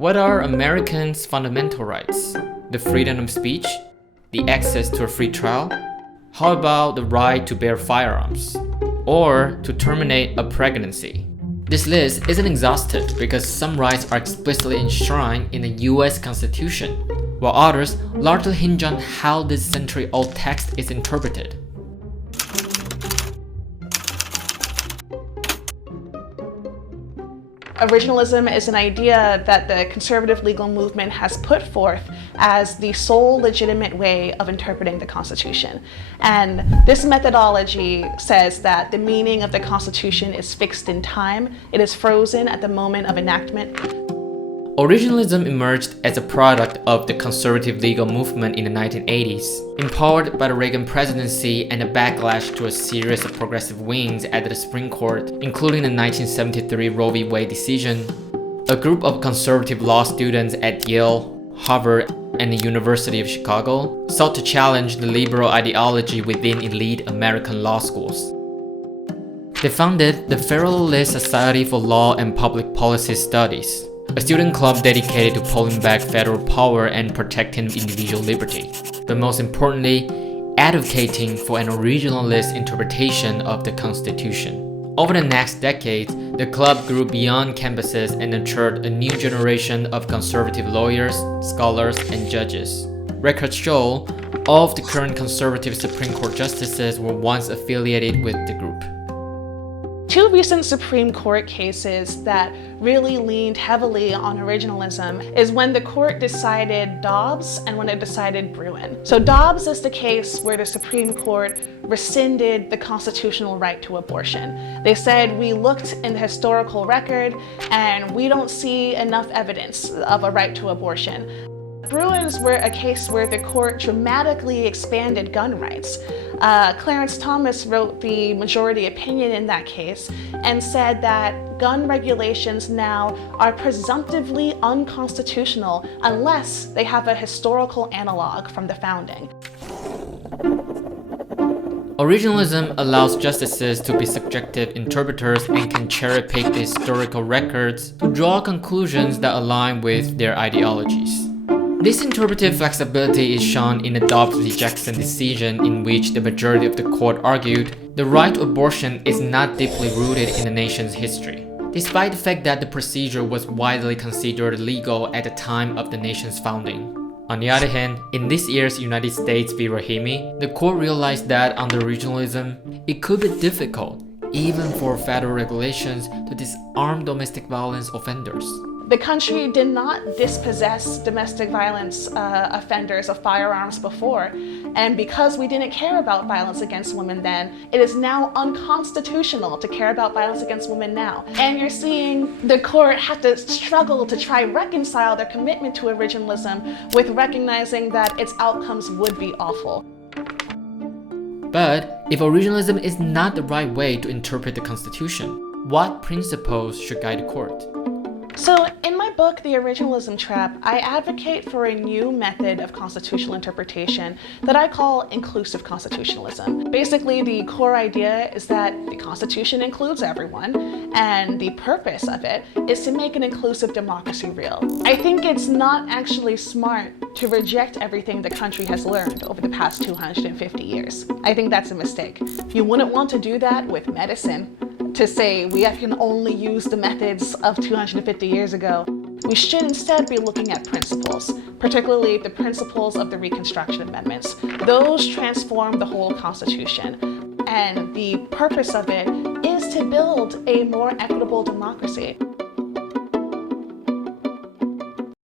What are Americans' fundamental rights? The freedom of speech? The access to a free trial? How about the right to bear firearms? Or to terminate a pregnancy? This list isn't exhaustive because some rights are explicitly enshrined in the US Constitution, while others largely hinge on how this century-old text is interpreted. Originalism is an idea that the conservative legal movement has put forth as the sole legitimate way of interpreting the Constitution. And this methodology says that the meaning of the Constitution is fixed in time, it is frozen at the moment of enactment. Originalism emerged as a product of the conservative legal movement in the 1980s, empowered by the Reagan presidency and a backlash to a series of progressive wings at the Supreme Court, including the 1973 Roe V. Wade decision. A group of conservative law students at Yale, Harvard, and the University of Chicago sought to challenge the liberal ideology within elite American law schools. They founded the Federalist Society for Law and Public Policy Studies, a student club dedicated to pulling back federal power and protecting individual liberty, but most importantly, advocating for an originalist interpretation of the Constitution. Over the next decades, the club grew beyond campuses and nurtured a new generation of conservative lawyers, scholars, and judges. Records show all of the current conservative Supreme Court justices were once affiliated with the group. Two recent Supreme Court cases that really leaned heavily on originalism is when the court decided Dobbs and when it decided Bruen. So Dobbs is the case where the Supreme Court rescinded the constitutional right to abortion. They said, we looked in the historical record and we don't see enough evidence of a right to abortion. Bruins were a case where the court dramatically expanded gun rights. Clarence Thomas wrote the majority opinion in that case and said that gun regulations now are presumptively unconstitutional unless they have a historical analog from the founding. Originalism allows justices to be subjective interpreters and can cherry-pick the historical records to draw conclusions that align with their ideologies. This interpretive flexibility is shown in the Dobbs v. Jackson decision, in which the majority of the court argued the right to abortion is not deeply rooted in the nation's history, despite the fact that the procedure was widely considered legal at the time of the nation's founding. On the other hand, in this year's United States v. Rahimi, the court realized that under originalism, it could be difficult, even for federal regulations, to disarm domestic violence offenders. The country did not dispossess domestic violence offenders of firearms before, and because we didn't care about violence against women then, it is now unconstitutional to care about violence against women now. And you're seeing the court have to struggle to try reconcile their commitment to originalism with recognizing that its outcomes would be awful. But if originalism is not the right way to interpret the Constitution, what principles should guide the court? So in my book, The Originalism Trap, I advocate for a new method of constitutional interpretation that I call inclusive constitutionalism. Basically, the core idea is that the Constitution includes everyone, and the purpose of it is to make an inclusive democracy real. I think it's not actually smart to reject everything the country has learned over the past 250 years. I think that's a mistake. You wouldn't want to do that with medicine, to say we can only use the methods of 250 years ago. We should instead be looking at principles, particularly the principles of the Reconstruction Amendments. Those transform the whole Constitution, and the purpose of it is to build a more equitable democracy.